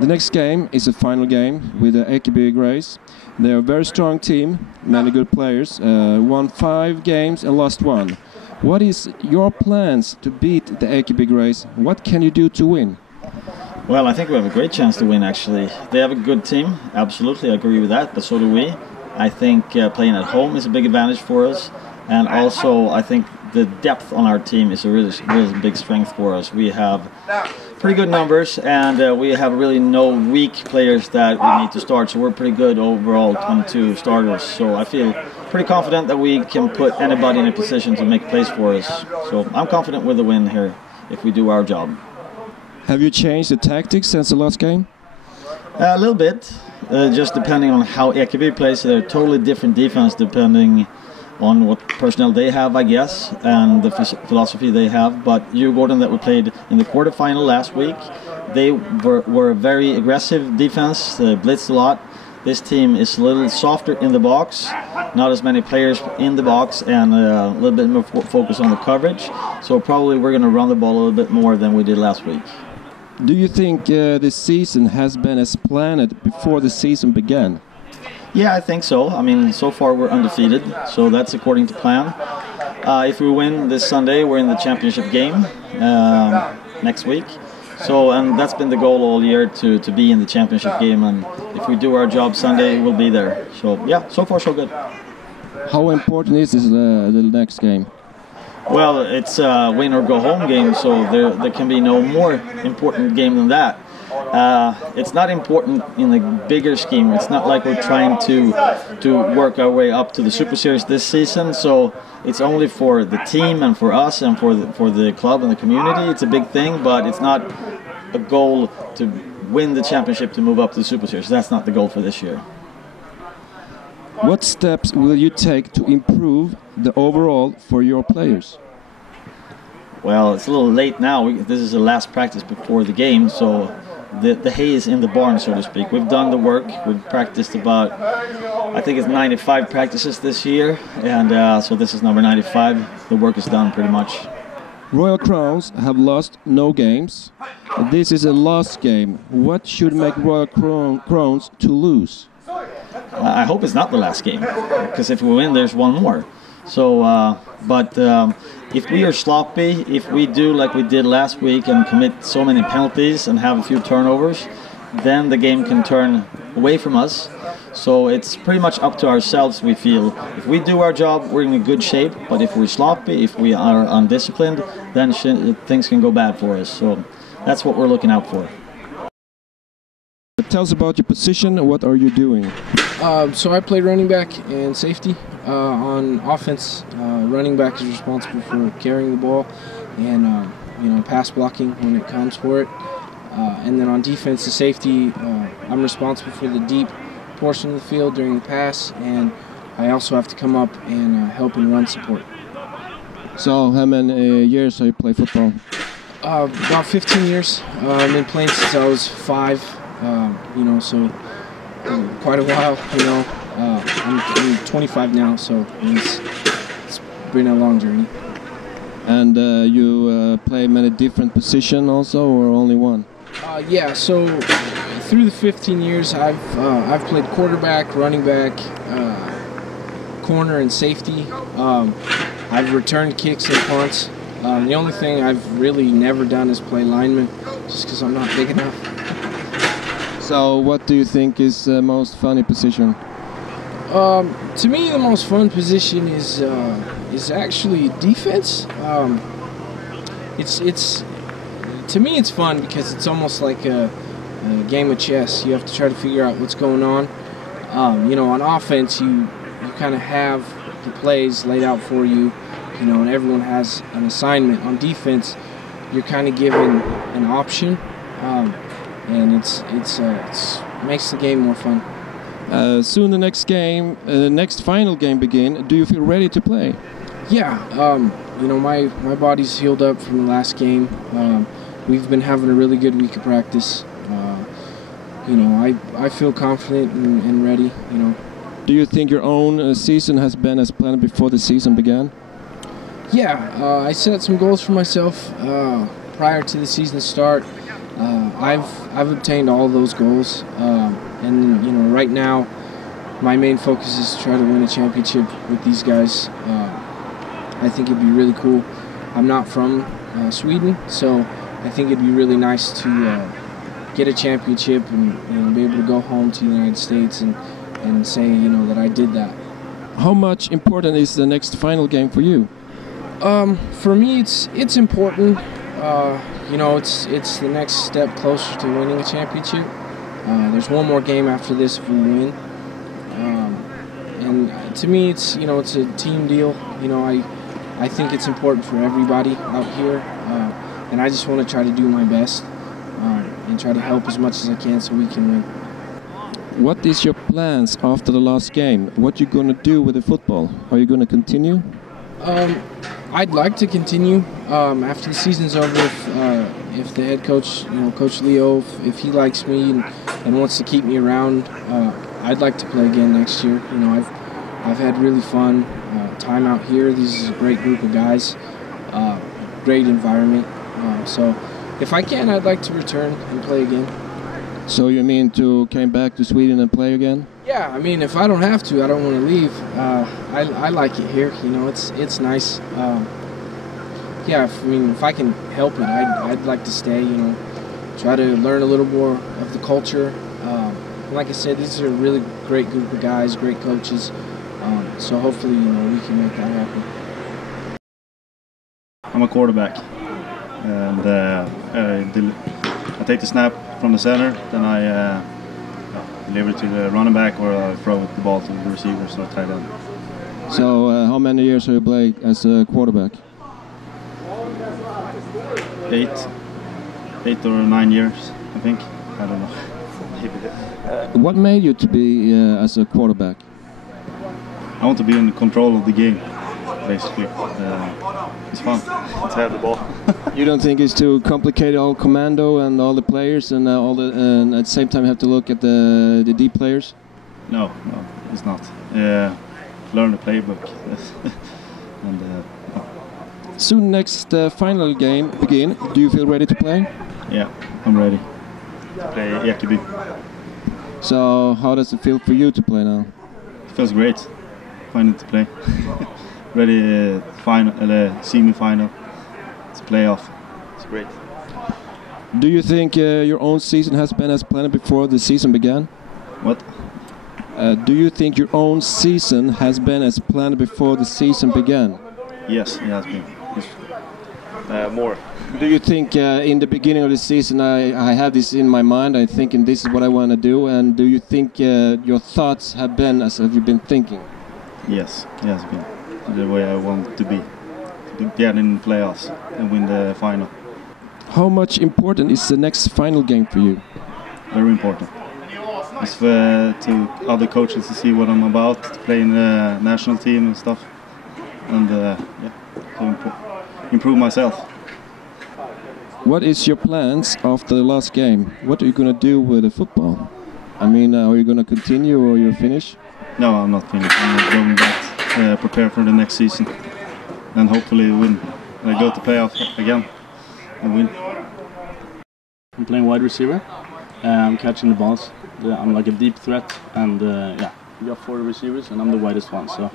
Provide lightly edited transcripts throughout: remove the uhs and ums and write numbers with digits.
The next game is a final game with the Ekeby Grace. They are a very strong team, many good players, won 5 games and lost 1. What is your plans to beat the Ekeby Grace? What can you do to win? Well, I think we have a great chance to win, actually. They have a good team, absolutely, I agree with that, but so do we. I think playing at home is a big advantage for us, and also I think the depth on our team is a really big strength for us. We have pretty good numbers, and we have really no weak players that we need to start, so we're pretty good overall 22 starters. So I feel pretty confident that we can put anybody in a position to make plays for us. So I'm confident with the win here if we do our job. Have you changed the tactics since the last game? A little bit, just depending on how Ekeby plays. They're totally different defense depending on what personnel they have, I guess, and the philosophy they have. But Djurgården, that we played in the quarterfinal last week, they were a very aggressive defense, blitzed a lot. This team is a little softer in the box, not as many players in the box, and a little bit more focus on the coverage. So probably we're going to run the ball a little bit more than we did last week. Do you think this season has been as planned before the season began? Yeah, I think so. I mean, so far we're undefeated, so that's according to plan. If we win this Sunday, we're in the championship game next week. So, and that's been the goal all year, to be in the championship game. And if we do our job Sunday, we'll be there. So, yeah, so far so good. How important is this, the next game? Well, it's a win or go home game, so there can be no more important game than that. It's not important in the bigger scheme. It's not like we're trying to work our way up to the Super Series this season. So it's only for the team and for us and for the club and the community. It's a big thing, but it's not a goal to win the championship to move up to the Super Series. That's not the goal for this year. What steps will you take to improve the overall for your players? Well, it's a little late now. This is the last practice before the game, so the hay is in the barn, so to speak. We've done the work. We've practiced about, I think it's 95 practices this year, and so this is number 95. The work is done pretty much. Royal Crowns have lost no games. This is a lost game. What should make Royal Crowns to lose? I hope it's not the last game, because if we win, there's one more. So, if we are sloppy, if we do like we did last week and commit so many penalties and have a few turnovers, then the game can turn away from us. So it's pretty much up to ourselves, we feel. If we do our job, we're in a good shape, but if we're sloppy, if we are undisciplined, then things can go bad for us. So that's what we're looking out for. Tell us about your position. What are you doing? So I play running back and safety. On offense, running back is responsible for carrying the ball and pass blocking when it comes for it. And then on defense, the safety, I'm responsible for the deep portion of the field during the pass, and I also have to come up and help in run support. So how many years have you played football? About 15 years. I've been playing since I was 5. So quite a while. I'm 25 now, so it's been a long journey. And you play many different positions also, or only one? Yeah. So through the 15 years, I've played quarterback, running back, corner, and safety. I've returned kicks and punts. The only thing I've really never done is play lineman, just because I'm not big enough. So what do you think is the most funny position? To me, the most fun position is actually defense. It's to me it's fun because it's almost like a game of chess. You have to try to figure out what's going on. You know, on offense, you kind of have the plays laid out for you, you know, and everyone has an assignment. On defense, you're kind of given an option, and it makes the game more fun. Soon the next final game begin. Do you feel ready to play? Yeah, you know, my body's healed up from the last game. We've been having a really good week of practice. You know, I feel confident and ready, you know. Do you think your own season has been as planned before the season began? Yeah, I set some goals for myself prior to the season start. I've obtained all those goals, and you know, right now my main focus is to try to win a championship with these guys. I think it'd be really cool. I'm not from Sweden, so I think it'd be really nice to get a championship and, you know, be able to go home to the United States and say, you know, that I did that. How much important is the next final game for you? For me, it's important. You know, it's the next step closer to winning a championship. There's one more game after this if we win. And to me, it's, you know, it's a team deal. You know, I think it's important for everybody out here, and I just want to try to do my best and try to help as much as I can so we can win. What is your plans after the last game? What are you going to do with the football? Are you going to continue? I'd like to continue after the season's over. If the head coach, you know, Coach Leo, if he likes me and wants to keep me around, I'd like to play again next year. You know, I've had really fun time out here. This is a great group of guys, great environment. So if I can, I'd like to return and play again. So you mean to come back to Sweden and play again? Yeah, I mean, if I don't have to, I don't want to leave. I like it here. You know, it's nice. Yeah, if I can help it, I'd like to stay. You know, try to learn a little more of the culture. Like I said, these are a really great group of guys, great coaches. So hopefully, you know, we can make that happen. I'm a quarterback, and I take the snap from the center, then I deliver it to the running back, or I throw the ball to the receivers or tight end. So how many years have you played as a quarterback? 8 or 9 years, I think. I don't know. What made you to be as a quarterback? I want to be in control of the game, basically. It's fun to have the ball. You don't think it's too complicated, all commando and all the players, and and at the same time have to look at the deep players? No, it's not. Learn the playbook. And Soon next final game begin. Do you feel ready to play? yeah, I'm ready to play Ekeby. So how does it feel for you to play now? It feels great. Finally to play. Ready semi-final. It's a playoff. It's great. Do you think your own season has been as planned before the season began? What? Do you think your own season has been as planned before the season began? Yes, it has been. More. Do you think in the beginning of the season I had this in my mind, I'm thinking this is what I want to do, and do you think your thoughts have been as have you been thinking? Yes, it has been. The way I want to be. To get in the playoffs and win the final. How much important is the next final game for you? Very important. It's to other coaches to see what I'm about, to play in the national team and stuff, and to improve myself. What is your plans after the last game? What are you going to do with the football? I mean, are you going to continue or you finish? No, I'm not finished. I'm going back, prepare for the next season, and hopefully win. I go to playoff again and win. I'm playing wide receiver. I'm catching the balls. I'm like a deep threat, and we got 4 receivers, and I'm the widest one. So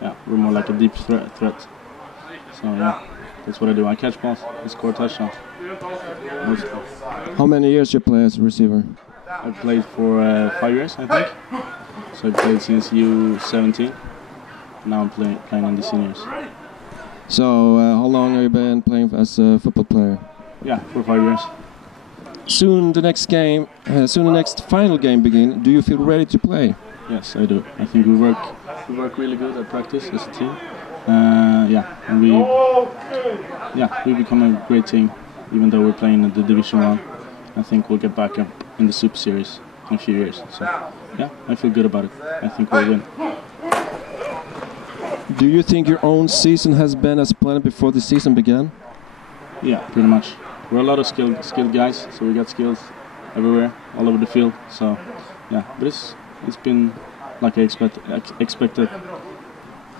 yeah, we're more like a deep threat. So yeah, that's what I do. I catch balls, I score touchdowns. Mostly. How many years you play as a receiver? I played for 5 years, I think. So I played since U17. Now I'm playing in the seniors. So how long have you been playing as a football player? yeah, for 5 years. Soon the next final game begin. Do you feel ready to play? Yes, I do. I think we work really good at practice as a team. Yeah, and we become a great team, even though we're playing in the Division 1. I think we'll get back up in the Super Series in a few years. So, yeah, I feel good about it. I think we'll win. Do you think your own season has been as planned before the season began? Yeah, pretty much. We're a lot of skilled guys, so we got skills everywhere, all over the field. So, yeah, but it's been like I expected.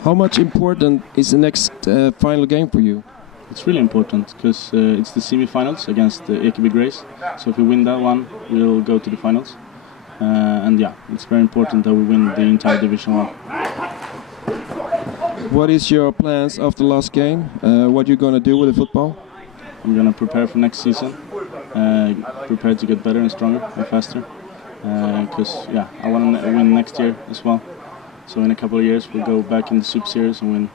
How much important is the next final game for you? It's really important because it's the semi-finals against Ekeby Grace. So if we win that one, we'll go to the finals. And yeah, it's very important that we win the entire Division 1. What is your plans after the last game? What you gonna do with the football? I'm gonna prepare for next season. Prepare to get better and stronger and faster. Because yeah, I want to win next year as well. So in a couple of years, we'll go back in the Super Series and win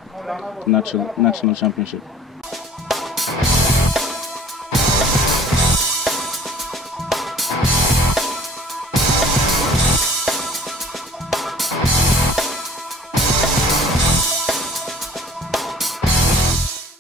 the national championship.